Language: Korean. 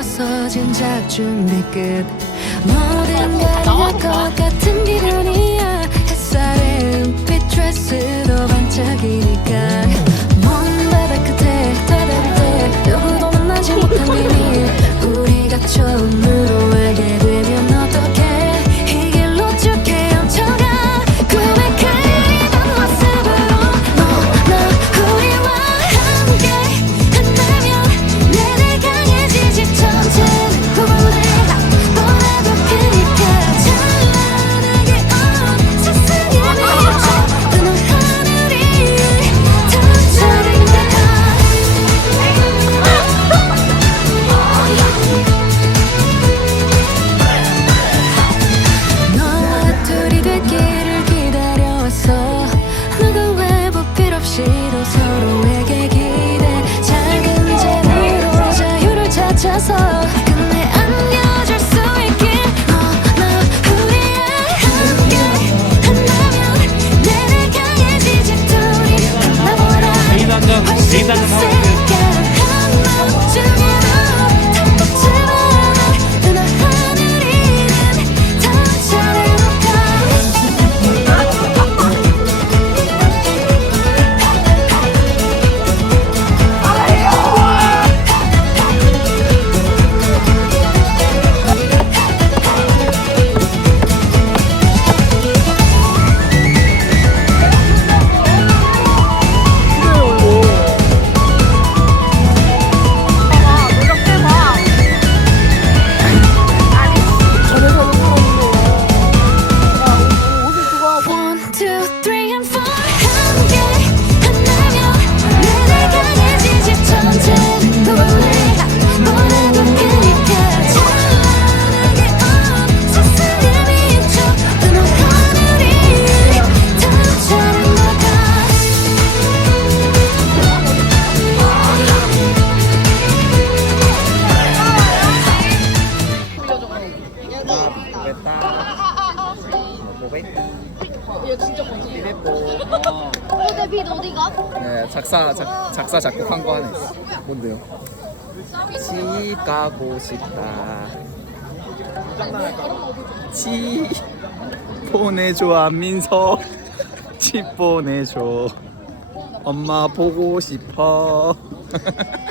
멀어서진 작중 내끝. 모든 가릴 것 같은 기분이 and 500? 얘 진짜 뭐지? 200보 어. 빛 어디가? 네 작사 작, 작사 작곡한 거 하나 있어 뭔데요? 집 가고 싶다 집 보내줘 안민석 집 보내줘 엄마 보고 싶어